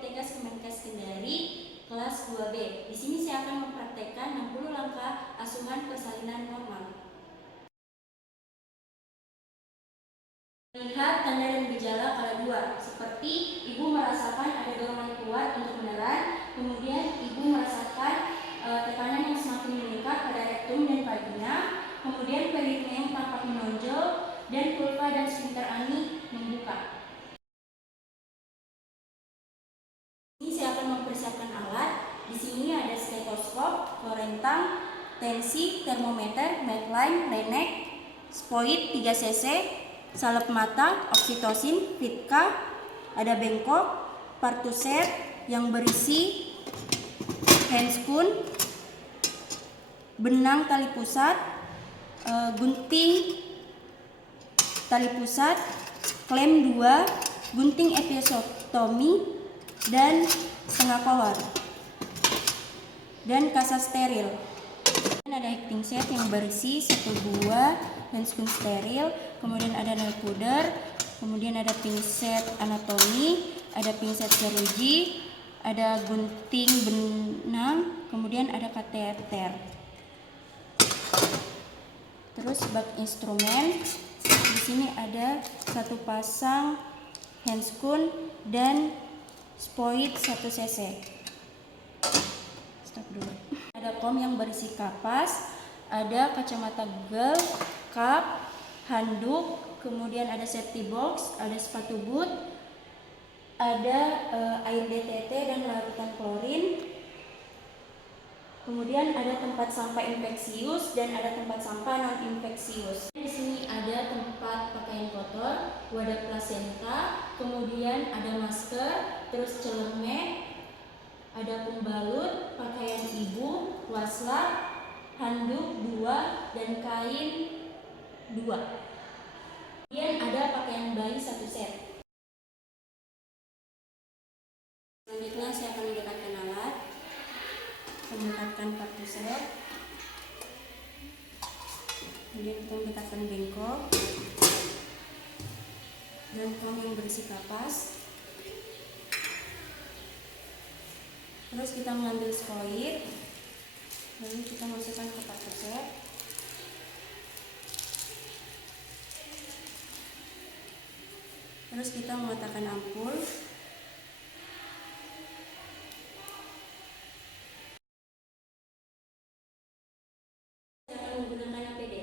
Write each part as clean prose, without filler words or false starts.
Politekkes Kemenkes Kendari kelas 2B. Di sini saya akan mempraktekkan 60 langkah asuhan persalinan normal. Lihat tanda dan gejala kala 2, seperti ibu merasakan ada dorongan kuat untuk menelan, kemudian ibu merasakan tekanan yang semakin meningkat pada rektum dan vagina, kemudian perineum tampak menonjol, dan vulva dan sphincter ani membuka. Ini saya akan mempersiapkan alat. Di sini ada stetoskop, florentang, tensi, termometer, medline, Lanex, Spoid 3 cc, salep mata, oksitosin, Vitka, ada bengkok, partuser yang berisi handscoon, benang tali pusat, gunting tali pusat, klem 2, gunting episiotomi, dan setengah kohor, dan kasa steril. Dan ada acting set yang berisi 1 buah handscoon steril, kemudian ada nail powder, kemudian ada pinset anatomi, ada pinset chirurgi, ada gunting benang, kemudian ada kateter. Terus bak instrumen, di sini ada 1 pasang handscoon dan Spoid 1 cc. Stop dulu. Ada kom yang berisi kapas, ada kacamata Google, cup, handuk, kemudian ada safety box, ada sepatu boot, ada air DTT dan larutan klorin, kemudian ada tempat sampah infeksius dan ada tempat sampah non infeksius. Di sini ada tempat pakaian kotor, wadah plasenta, kemudian ada masker, terus celemek, ada pembalut, pakaian ibu, waslap, handuk 2 dan kain 2. Kemudian ada pakaian bayi 1 set. Selanjutnya saya akan mendekatkan alat, mendekatkan partuser, kemudian kita mendekatkan bengkok dan kom yang berisi kapas. Terus kita mengambil Spoid, lalu kita masukkan ke partuser. Terus kita meletakkan ampul. Saya akan menggunakan APD.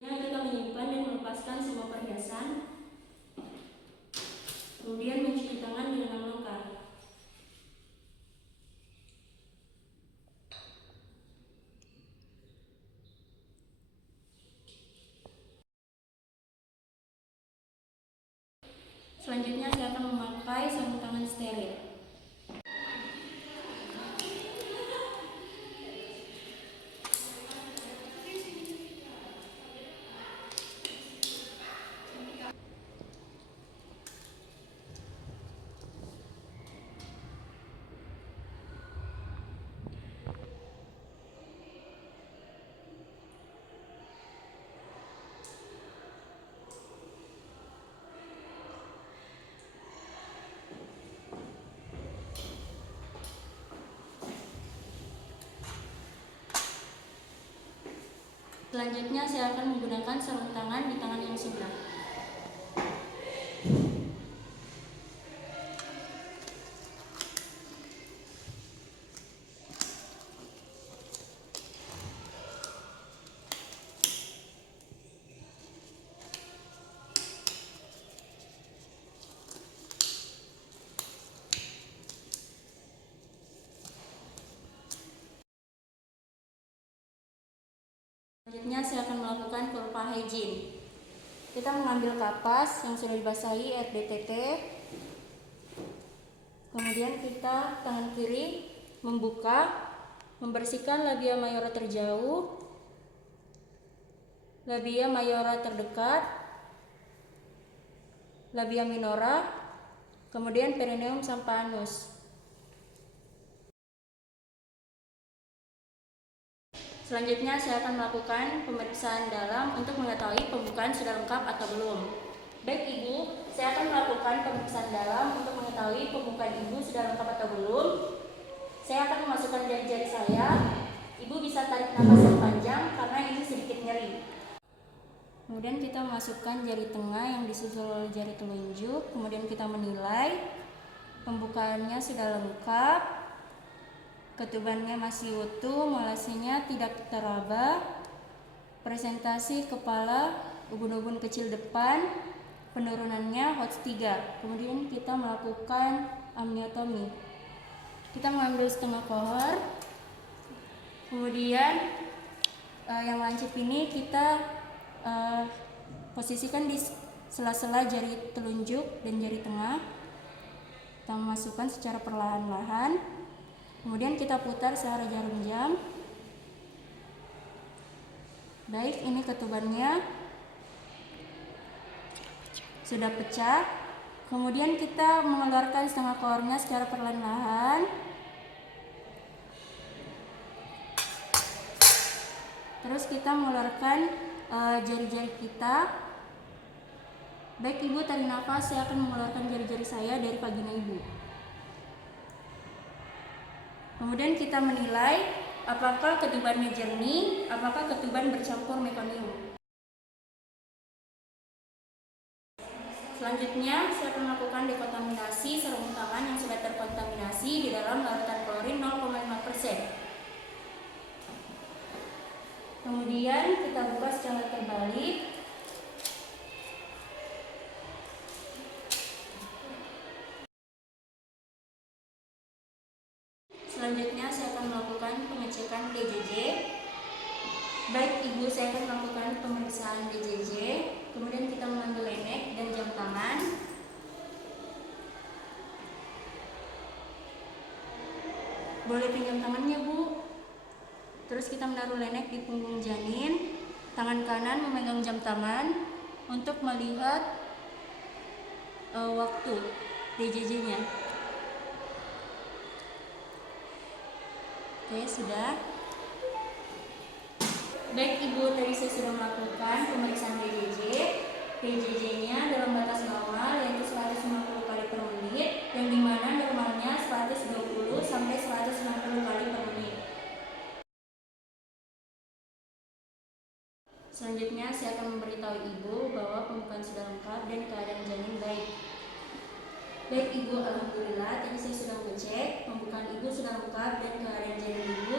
Kita menyimpan dan melepaskan semua perhiasan, kemudian mencuci tangan dengan lengkap. Selanjutnya saya akan memakai sarung tangan steril. Selanjutnya saya akan menggunakan sarung tangan di tangan yang sebelah. Selanjutnya saya akan melakukan kurva hygiene. Kita mengambil kapas yang sudah dibasahi air DTT. Kemudian kita tangan kiri membuka, membersihkan labia mayora terjauh, labia mayora terdekat, labia minora, kemudian perineum sampai anus. Selanjutnya saya akan melakukan pemeriksaan dalam untuk mengetahui pembukaan sudah lengkap atau belum. Baik Ibu, saya akan melakukan pemeriksaan dalam untuk mengetahui pembukaan Ibu sudah lengkap atau belum. Saya akan memasukkan jari-jari saya. Ibu bisa tarik nafas yang panjang karena ini sedikit nyeri. Kemudian kita masukkan jari tengah yang disusul oleh jari telunjuk. Kemudian kita menilai pembukaannya sudah lengkap, ketubannya masih utuh, molasinya tidak teraba, presentasi kepala, ubun-ubun kecil depan, penurunannya HOTS 3. Kemudian kita melakukan amniotomi. Kita mengambil setengah kohor, kemudian yang lancip ini kita posisikan di sela-sela jari telunjuk dan jari tengah. Kita masukkan secara perlahan-lahan. Kemudian kita putar searah jarum jam. Baik, ini ketubannya sudah pecah. Kemudian kita mengeluarkan setengah kohornya secara perlahan-lahan. Terus kita mengeluarkan jari-jari kita. Baik Ibu, tarik nafas. Saya akan mengeluarkan jari-jari saya dari vagina Ibu. Kemudian kita menilai apakah ketubannya jernih, apakah ketuban bercampur mekonium. Selanjutnya saya akan melakukan dekontaminasi sarung tangan yang sudah terkontaminasi di dalam larutan klorin 0,5%. Kemudian kita buka secara terbalik. Selanjutnya saya akan melakukan pengecekan DJJ. Baik Ibu, saya akan melakukan pemeriksaan DJJ. Kemudian kita mengambil lenek dan jam tangan. Boleh pinjam tangannya Bu. Terus kita menaruh lenek di punggung janin. Tangan kanan memegang jam tangan untuk melihat waktu DJJ-nya. Oke, sudah. Baik Ibu, tadi saya sudah melakukan pemeriksaan DJJ. DJJ-nya dalam batas normal yaitu 150 kali per menit, yang dimana normalnya 120 sampai 160 kali per menit. Selanjutnya saya akan memberitahu Ibu bahwa pembukaan sudah lengkap dan keadaan janin baik. Baik Ibu, alhamdulillah tadi saya sudah mengecek pembukaan Ibu sudah lengkap dan keadaan janin Ibu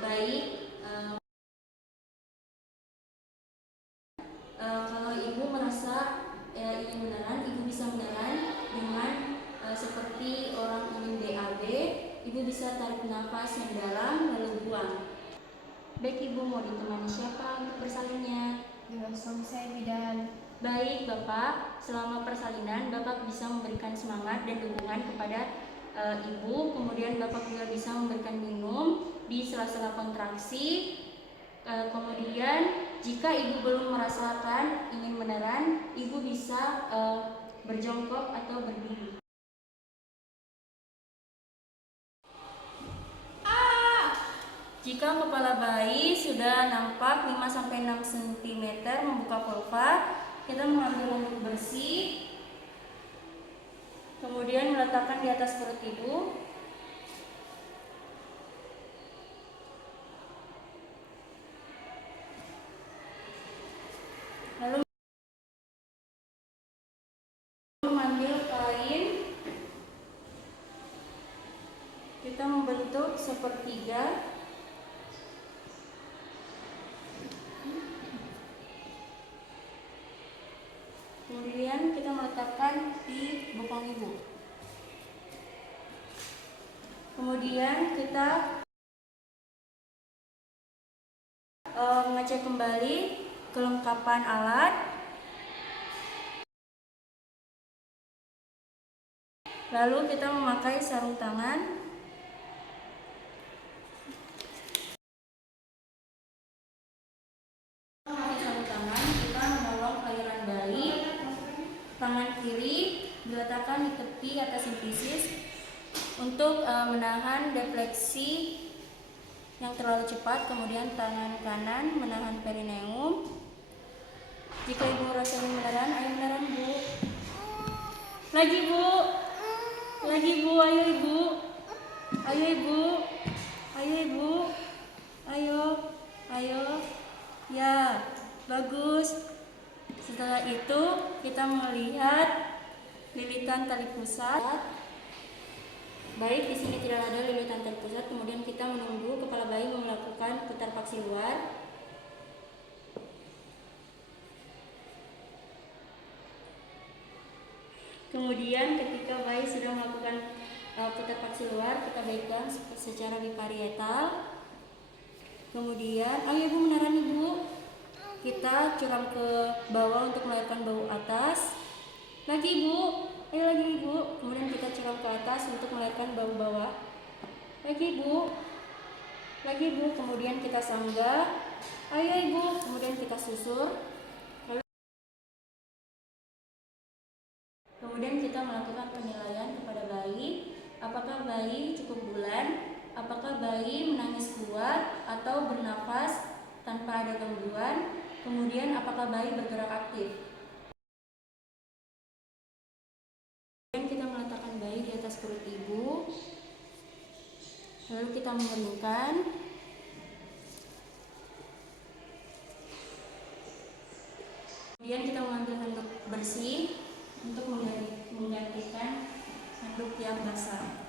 baik. Kalau Ibu merasa ingin menelan, Ibu bisa menelan dengan seperti orang ingin BAB. Ibu bisa tarik nafas yang dalam lalu buang. Baik Ibu, mau ditemani siapa untuk bersalinnya? Dengan suami saya bidan. Baik Bapak, selama persalinan Bapak bisa memberikan semangat dan dukungan kepada Ibu. Kemudian Bapak juga bisa memberikan minum di sela-sela kontraksi. Kemudian jika Ibu belum merasakan ingin menelan, Ibu bisa berjongkok atau berdiri. Jika kepala bayi sudah nampak 5-6 cm membuka vulva, kita mengambil handuk bersih, kemudian meletakkan di atas perut Ibu. tolong ibu. Kemudian kita mengecek kembali kelengkapan alat. Lalu kita memakai sarung tangan. Kita menolong cairan bayi. Tangan kiri diletakkan di tepi atas simplisis untuk menahan defleksi yang terlalu cepat. Kemudian tangan kanan menahan perineum. Jika ibu merasa meneran, ayo meneran bu. Lagi bu, lagi bu, ayo ibu, ayo ibu, ayo ibu, ayo, ayo, ya, bagus. Setelah itu kita melihat lilitan tali pusat. Baik, di sini tidak ada lilitan tali pusat. Kemudian kita menunggu kepala bayi melakukan putar paksi luar. Kemudian ketika bayi sudah melakukan putar paksi luar, kita baikkan secara biparietal. Kemudian, ayo ibu menahan ibu. Kita curam ke bawah untuk melahirkan bau atas. Lagi ibu, ayo lagi ibu. Kemudian kita curam ke atas untuk melahirkan bau bawah. Lagi ibu, lagi ibu. Kemudian kita sanggah. Ayo ibu. Kemudian kita susur. Kemudian kita melakukan penilaian kepada bayi, apakah bayi cukup bulan, apakah bayi menangis kuat atau bernafas tanpa ada gangguan, kemudian apakah bayi bergerak aktif. Kemudian kita meletakkan bayi di atas perut ibu, lalu kita mengeringkan. Kemudian kita mengambil handuk bersih untuk menggantikan handuk yang basah.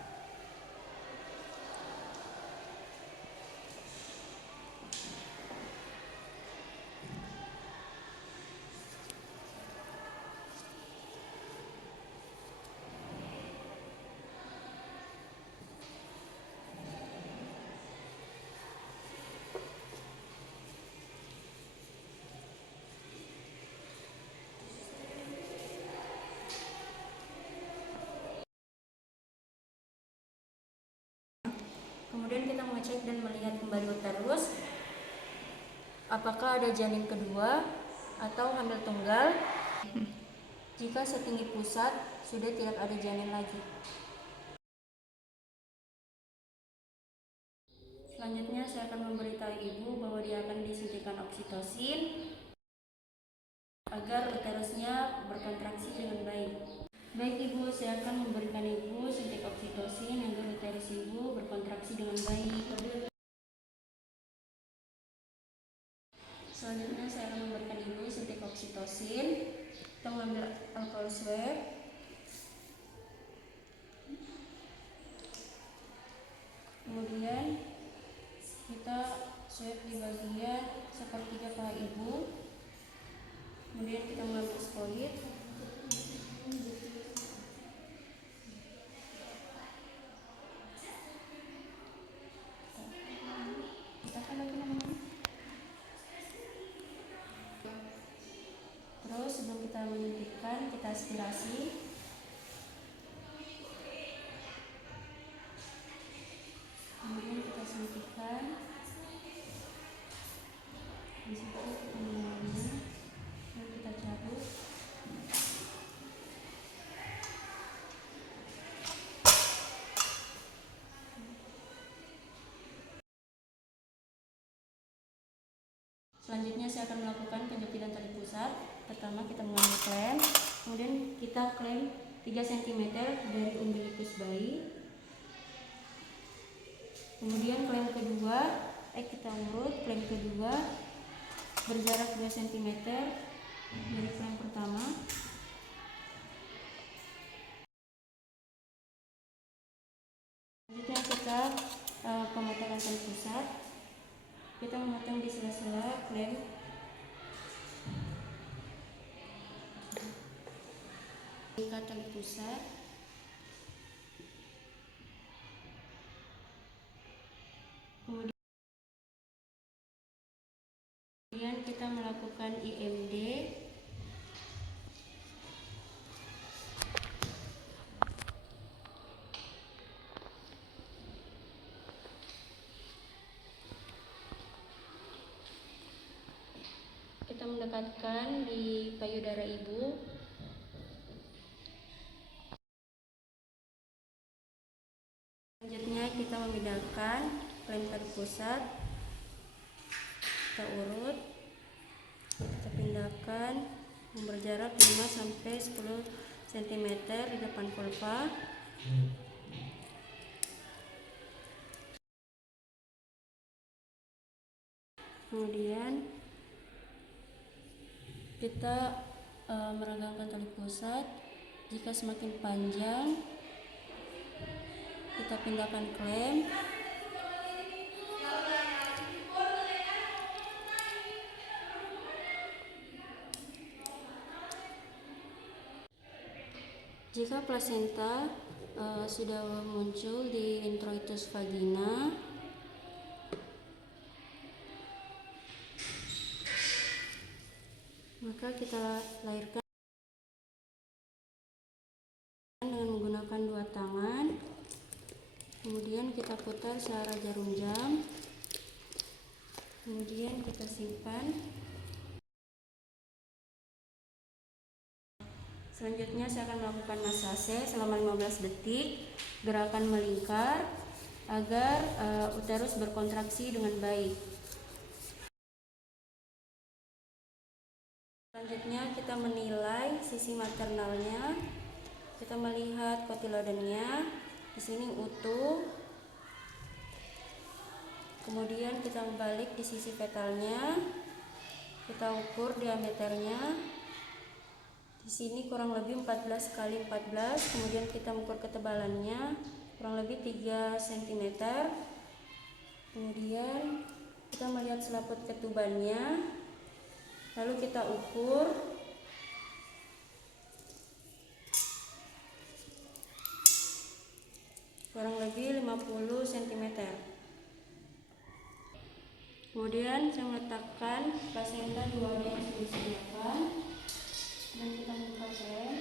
Kemudian kita mengecek dan melihat kembali uterus, apakah ada janin kedua atau hamil tunggal. Jika setinggi pusat, sudah tidak ada janin lagi. Selanjutnya saya akan memberitahu ibu bahwa dia akan disuntikan oksitosin agar uterusnya berkontraksi dengan baik. Baik ibu, saya akan memberikan ibu suntik oksitosin agar uterus ibu berkontraksi dengan baik. Selanjutnya saya akan memberikan ibu suntik oksitosin. Kita mengambil alkohol swab. Kemudian kita swab di bagian sepertiga paha ibu. Kemudian kita mengambil spolit. Terus sebelum kita menyuntikkan, kita aspirasi. Kemudian kita suntikkan. Di situ kita mengambilnya dan kita cabut. Selanjutnya saya akan melakukan penjepitan tali pusat. Pertama kita mengambil klem, kemudian kita klem 3 cm dari umbilikus bayi. Kemudian klem kedua, kita urut klem kedua berjarak 2 cm dari klem pertama. Selanjutnya kita pemotongan tali pusat. Kita memotong di sela-sela klem. Ikat tali pusat. kita mendekatkan di payudara ibu. Selanjutnya kita memindahkan klem pada pusat. Kita urut, kita pindahkan berjarak 5-10 cm di depan vulva. Kemudian kita meregangkan tali pusat. Jika semakin panjang, kita pindahkan klem. Jika plasenta sudah muncul di introitus vagina, maka kita lahirkan dengan menggunakan 2 tangan. Kemudian kita putar searah jarum jam. Kemudian kita simpan. Selanjutnya saya akan melakukan masase selama 15 detik, gerakan melingkar agar uterus berkontraksi dengan baik. Selanjutnya kita menilai sisi maternalnya. Kita melihat kotilodennya, di sini utuh. Kemudian kita membalik di sisi fetalnya. Kita ukur diameternya. Di sini kurang lebih 14 kali 14. Kemudian kita ukur ketebalannya kurang lebih 3 cm. Kemudian kita melihat selaput ketubannya. Lalu kita ukur. Kurang lebih 50 cm. Kemudian saya meletakkan plasenta 2 yang sudah disediakan dan kita buka klem.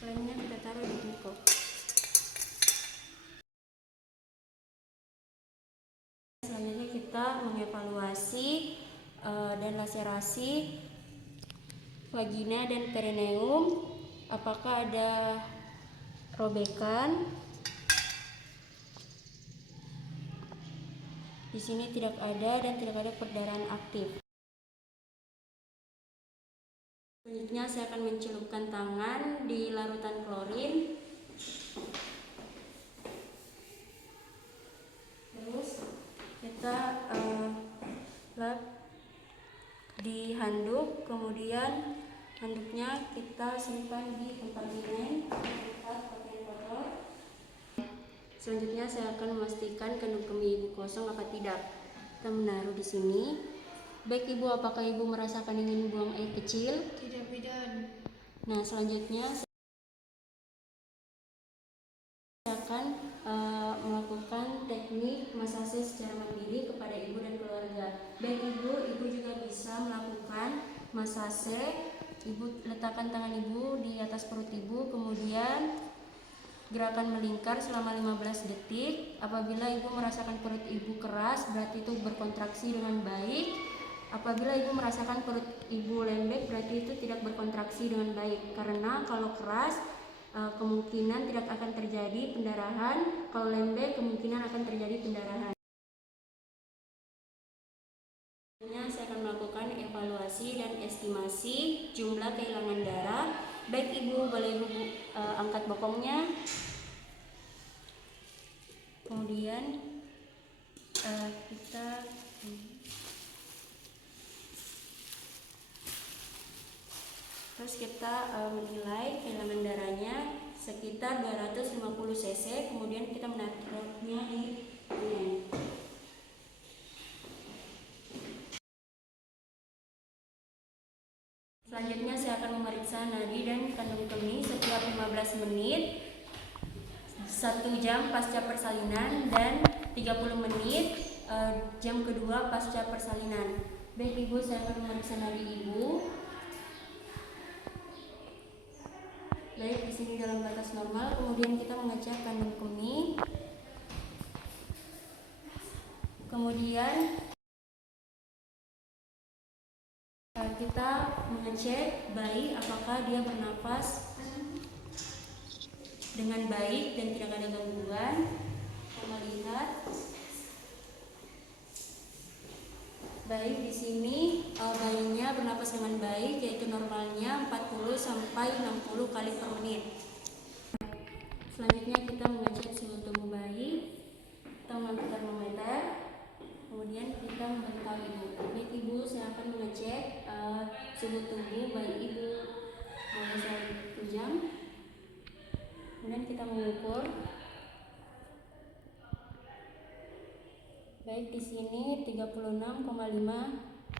Klemnya kita taruh di buko. Selanjutnya kita mengevaluasi dan laserasi vagina dan perineum. Apakah ada robekan? Di sini tidak ada dan tidak ada perdarahan aktif. Selanjutnya saya akan mencelupkan tangan di larutan klorin. Terus kita lap di handuk, kemudian handuknya kita simpan di kompartemen tempat pakaian kotor. Selanjutnya saya akan memastikan kandung kemih ibu kosong apa tidak. Kita menaruh di sini. Baik ibu, apakah ibu merasakan ingin buang air kecil? Tidak, bidan. Nah, selanjutnya saya akan melakukan teknik masase secara mandiri kepada ibu dan keluarga. Baik ibu juga bisa melakukan masase. Ibu letakkan tangan ibu di atas perut ibu, kemudian gerakan melingkar selama 15 detik. Apabila ibu merasakan perut ibu keras, berarti itu berkontraksi dengan baik. Apabila ibu merasakan perut ibu lembek, berarti itu tidak berkontraksi dengan baik. Karena kalau keras, kemungkinan tidak akan terjadi pendarahan. Kalau lembek, kemungkinan akan terjadi pendarahan. Saya akan melakukan evaluasi dan estimasi jumlah kehilangan darah. Baik ibu, boleh ibu angkat bokongnya. Kemudian kita menilai kehilangan darahnya sekitar 250 cc. Kemudian kita menaruhnya di ini. Selanjutnya saya akan memeriksa nadi dan kandung kemih setiap 15 menit, 1 jam pasca persalinan dan 30 menit jam kedua pasca persalinan. Baik ibu, saya akan memeriksa nadi ibu. Baik, di sini dalam batas normal. Kemudian kita mengecek kandung kemih. Kemudian Kita mengecek bayi apakah dia bernafas dengan baik dan tidak ada gangguan. Kita melihat baik di sini bayinya bernafas dengan baik, yaitu normalnya 40 sampai 60 kali per menit. Selanjutnya kita mengecek suhu tubuh bayi. Kita mengambil termometer, kemudian kita memberitahu ibu. Baik ibu, saya akan mengecek suhu tubuh bayi ibu. Boleh saya pejam. Kemudian kita mengukur. Baik, di sini 36,5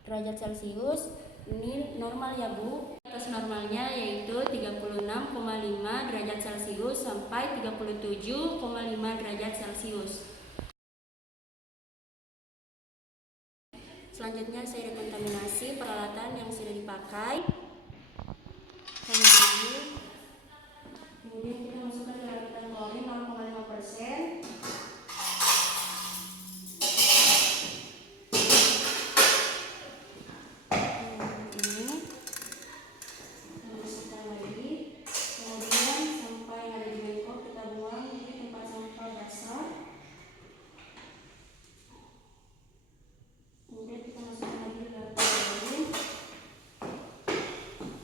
derajat Celcius. Ini normal ya Bu. Atas normalnya yaitu 36,5 derajat Celcius sampai 37,5 derajat Celcius. Selanjutnya saya dekontaminasi peralatan yang sudah dipakai. Kemudian kita masukkan ke larutan klorin 0,5%.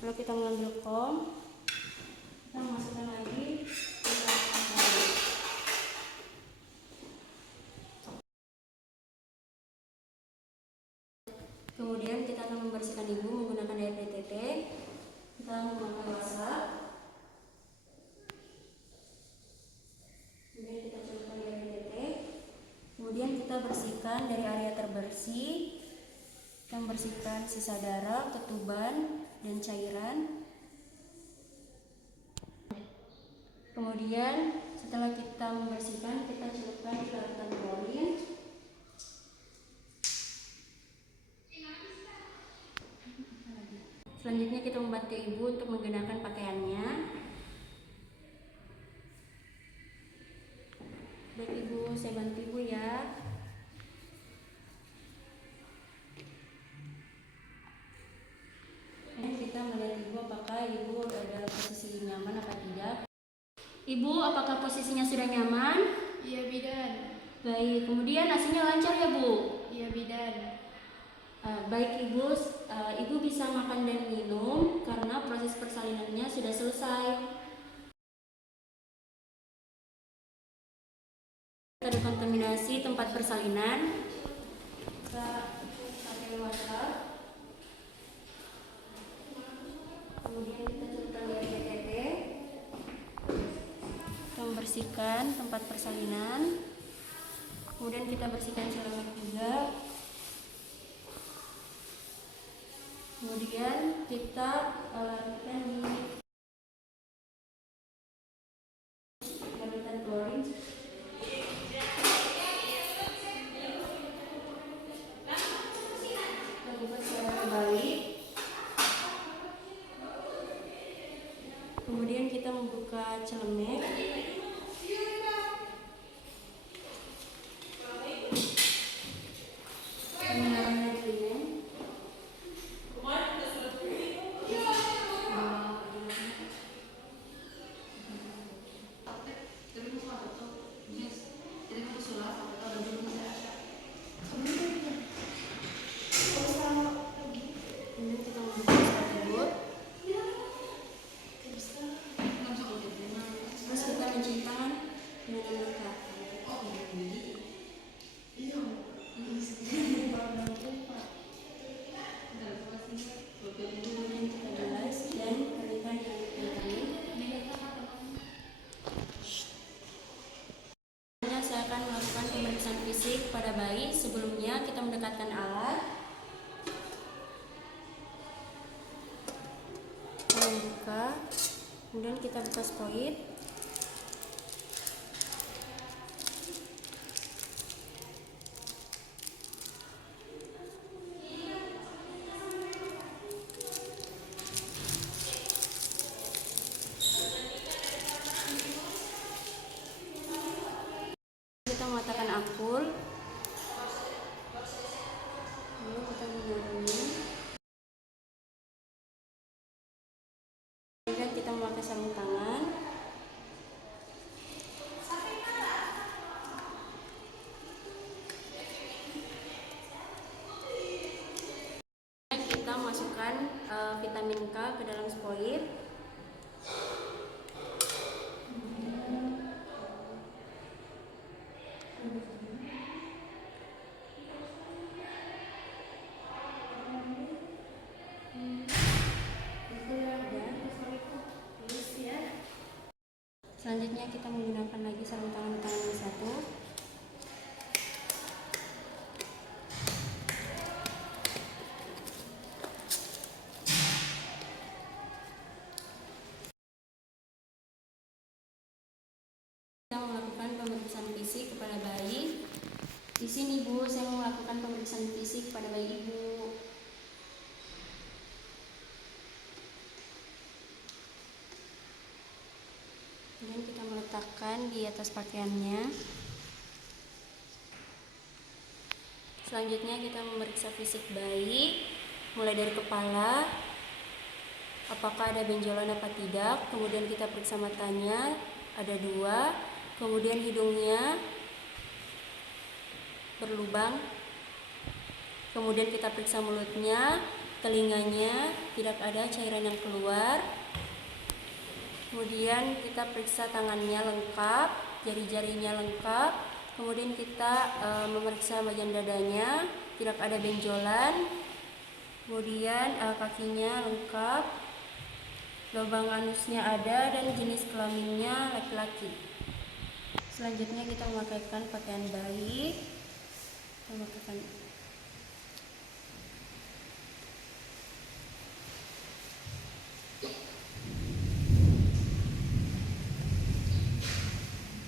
Lalu kita mengambil kom, kita masukkan lagi ke dalam bayi. Kemudian kita akan membersihkan ibu menggunakan air PTT. Kita menggunakan wasap. Kemudian kita celupkan air PTT. Kemudian kita bersihkan dari area terbersih. Kita membersihkan sisa darah, ketuban, dan cairan. Kemudian setelah kita membersihkan, kita celupkan ke larutan klorin. Selanjutnya kita membantu ibu untuk menggunakan pakaiannya. Baik ibu, saya bantu ibu ya. Kita melihat ibu apakah ibu dalam posisi nyaman atau tidak. Ibu, apakah posisinya sudah nyaman? Iya bidan. Baik, kemudian asinya lancar ya Bu? Iya bidan. Baik ibu, ibu bisa makan dan minum karena proses persalinannya sudah selesai. Kita dekontaminasi tempat persalinan. Kita pakai wasap. Kemudian kita celupkan air PTT. Kita membersihkan tempat persalinan. Kemudian kita bersihkan celemek juga. Kemudian kita larutkan di larutan klorin. Kita buka secara kembali. Kemudian kita membuka celemek. Saya akan melakukan pemeriksaan fisik pada bayi. Sebelumnya kita mendekatkan alat. Kita buka, kemudian kita buka skoid. Kita mengatakan ampul. Lalu kita menurunnya. Kemudian kita memakai sarung tangan. Kita masukkan vitamin K ke dalam spoit. Selanjutnya kita menggunakan lagi sarung tangan di tangan yang satu. Kita melakukan pemeriksaan fisik kepada bayi. Di sini Bu, saya melakukan pemeriksaan fisik kepada bayi Ibu. Kemudian kita meletakkan di atas pakaiannya. Selanjutnya kita memeriksa fisik bayi, mulai dari kepala, apakah ada benjolan apa tidak. Kemudian kita periksa matanya, ada 2. Kemudian hidungnya berlubang. Kemudian kita periksa mulutnya, telinganya, tidak ada cairan yang keluar. Kemudian kita periksa tangannya lengkap, jari-jarinya lengkap. Kemudian kita memeriksa bagian dadanya, tidak ada benjolan. Kemudian kakinya lengkap, lubang anusnya ada, dan jenis kelaminnya laki-laki. Selanjutnya kita memakaikan pakaian bayi.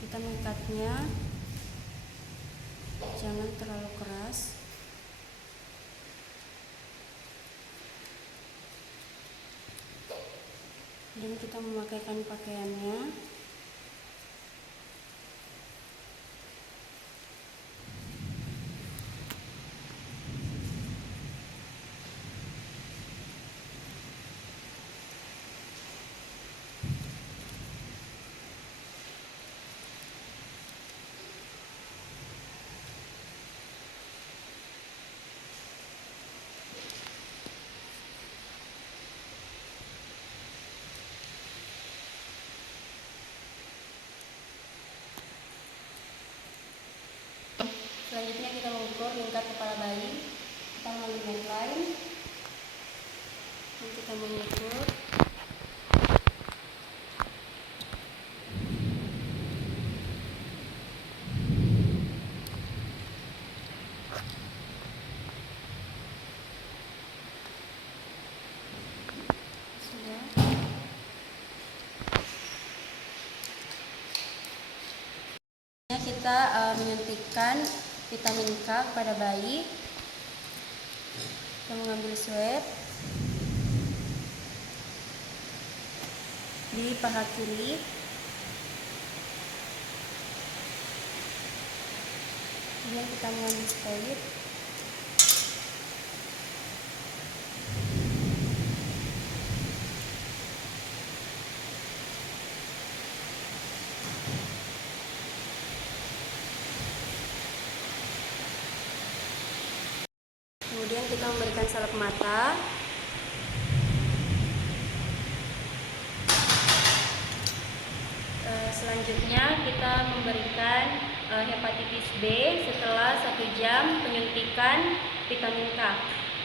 Kita mengikatnya, jangan terlalu keras. Dan kita memakaikan pakaiannya. Selanjutnya kita mengukur tingkat kepala bayi. Kita melalui neckline. Dan kita mengukur. Sudah. Kita menyuntikkan vitamin K pada bayi. Kita mengambil swab di paha kiri. Kemudian kita mengambil spoit. Kemudian kita memberikan salep mata. Selanjutnya kita memberikan hepatitis B setelah 1 jam penyuntikan vitamin K.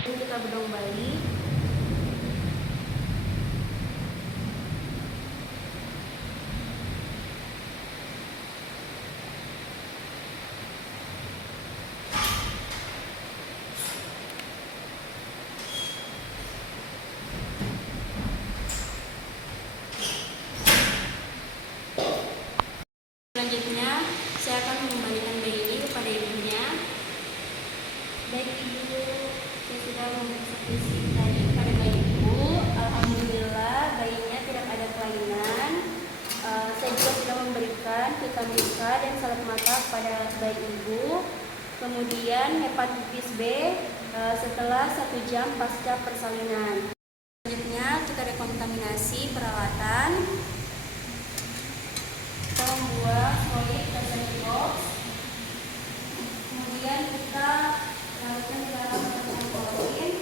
Ini kita bedong bayi. Selanjutnya, saya akan mengembalikan bayi ini kepada ibunya. Baik Ibu, saya sudah memeriksa fisik tadi pada bayi Ibu. Alhamdulillah, bayinya tidak ada kelainan. Saya juga sudah memberikan vitamin K dan salep mata pada bayi Ibu. Kemudian hepatitis B setelah 1 jam pasca persalinan. Selanjutnya kita dekontaminasi peralatan. Kita membuat solid assembly box. Kemudian kita larutkan ke dalam cairan klorin.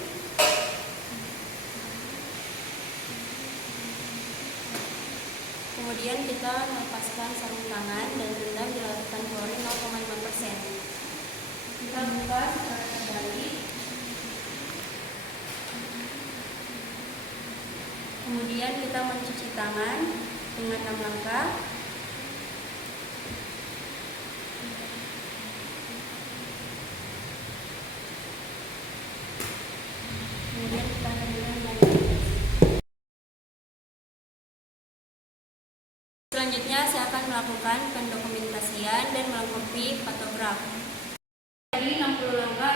Kemudian kita melepaskan sarung tangan dan rendam di larutan klorin 0,5%. Kita buka secara terbalik. Kemudian kita mencuci tangan dengan 6 langkah. Kemudian kita rendam dengan air bersih. Selanjutnya saya akan melakukan pendokumentasian dan melengkapi patograf. Dari 60 langkah